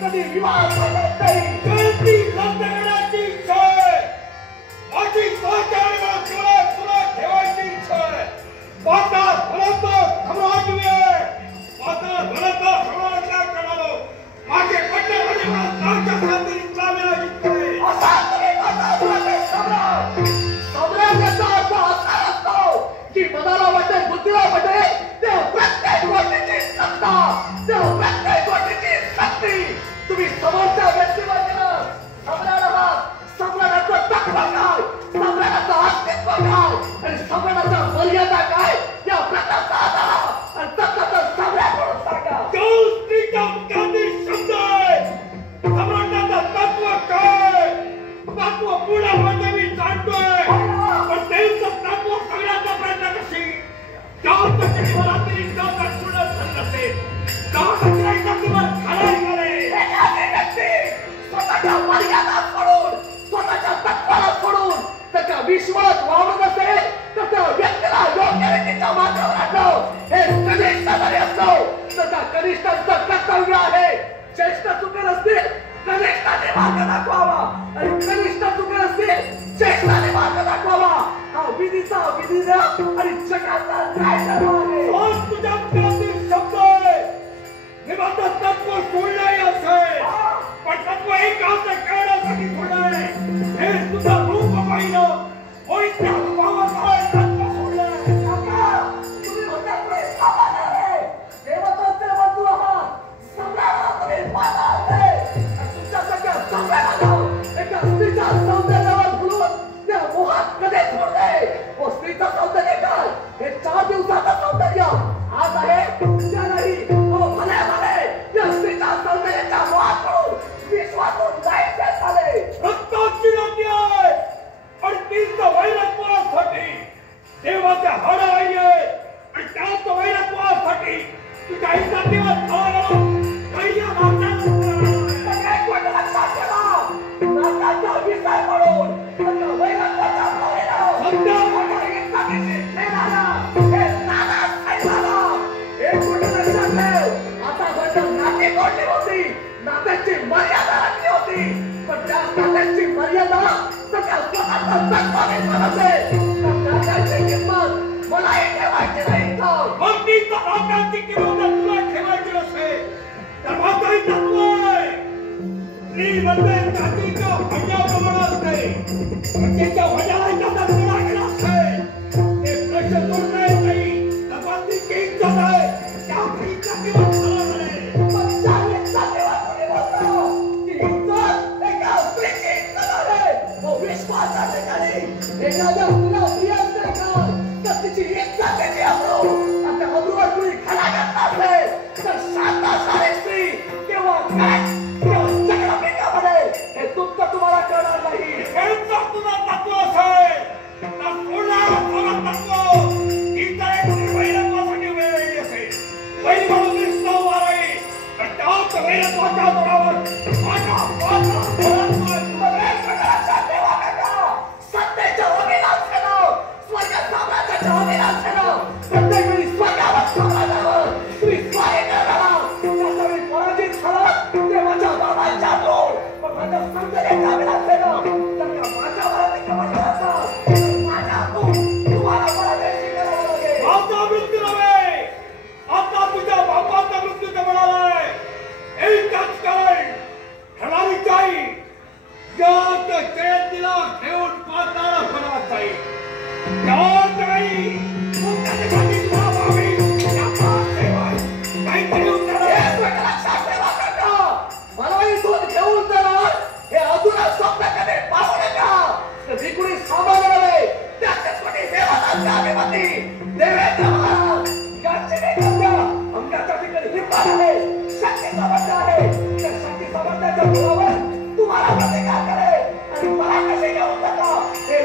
कधी विवाह करत नाही. जयंती लग्नाची इच्छा आहे. माझी सहचार्य तुला ठेवायची इच्छा आहे. माता भरत समाजातल्या कणालो माझे पडण्यामध्ये मला नाच्या खातीर इस्लामीला जिंकले. असा तुम्ही सम्राटाचा अर्थ असा असतो की मनाला वाटेल बुद्धीला वाटेल त्या प्रत्येक गोष्टीची सत्ता, त्या प्रत्येक गोष्टीची शक्ती तुम्ही समोरच्या व्यक्तीवर दिलं. सम्राटाचं तत्व काय, सम्राटाचं अस्तित्व काय आणि सम्राटाचा मर्यादा काय या प्रकारचा आधार आणि तत्वाचं सम्राट म्हणून सांगा. जो स्त्रीच्या मुखातील शब्द आहे सम्राटाचं तत्व काय, तत्व पुढे म्हणजे मी जाणतोय पण त्यांचं तत्व सगळ्याचा प्रयत्न कशी स्वतःच्या मर्यादा सोडून स्वतःच्या तत्वाला सोडून त्याच्या विश्वास वावरत असेल तर त्या व्यक्तीला योग्य रीतीच्या मार्गावर आणणं हे कनिष्ठ जरी असलो तर त्या कनिष्ठांचं कर्तव्य आहे. ज्येष्ठ चुकेल असतील कनिष्ठाने मार्ग दाखवावा आणि कनिष्ठ चुकेल असतील ज्येष्ठाने मार्ग दाखवावा. हा विधीचा विधीचा आणि जगाचा न्याय आहे. तुझ्या मुखातील शब्द आहे माझं तत्व सोडलंय असेल पण तत्व एकाचं करण्यासाठी सोडलंय. हे तुझं रूप पाहिलं होईल त्या रूपावर तत्व सोडलंय. तुम्ही म्हणतात सामान आहे देवताचे बंधू आहात. सम्राट तुम्ही पाहता आहे तुमच्या सगळ्या सम्राटाला एका स्त्रीच्या सौंदर्यावर बोलून त्या मोहात कधीच सोडले. व स्त्रीचं सौंदर्य काय हे 4 दिवसाचं सौंदर्य आज आहे उद्या नाही. या स्त्रीच्या सौंदर्याच्या मोहात पडून विश्वातून जायचे झाले. रक्ताची नाती आहे आणि तीच वैरत्वासाठी देवाच्या हाड आहे आणि त्याच वैरत्वासाठी तुझ्या इज्जतीवर थांबलो. लक्षात ठेवा नात्याचा विषय म्हणून वैरत्वाच्या नात्याची मर्यादा राखली होती पण त्या नात्याची मर्यादा सगळ्या स्वतःचा तत्वाने असेल तर नात्याची किंमत मलाही ठेवायची नाही. मग ती नात्याची किंमत तुला ठेवायची नसेल तर माझंही तत्व आहे. स्त्री म्हणजे जातीच्या भांड्याप्रमाणे असते पण त्याच्या भांड्याला त्याचा तुला गेला असेल ते प्रश्न सोडणे नाही तपासणीची इज्जत आहे त्या स्त्रीच्या किंमत एखाद्या तुला प्रिय असते का तर तिची इच्छा त्याची अब्रू आता अब्रूवर कुणी खडा घातला असेल तर शांत सारे स्त्री केव्हा काय केव्हा जगडपिकामध्ये हे तुमचं तुम्हाला कळणार नाही. हेच तुझं तत्व असेल तर सोडणार तुझं तत्व इतर एक वैरत्वासाठी वेळ असेल. वैर म्हणून विष्णू माराई पण त्याच वैरत्वाच्या जोरावर माझ्या प्रत्येक वेळी स्वतःवर समाजावर तुम्ही स्वारी करणार त्याचा वेळी पराजित झाला ते माझ्या बाबांच्या दोन पण माझ्या सौंदर्याच्या वेळात झालं तर माझ्या मराठी कमाई असतात माझ्या तुम्हाला पराजय करावा लागेल. माझा मृत्यू नव्हे आता तुझ्या बापाचा मृत्यू जमणालाय. एकच कारण ठराविक जाई यात जयंतीला घेऊन पाताळा फरात जाईल. यात नाही तुम्हाला प्रतिकार करेल आणि मला कसे घेऊन जाता हे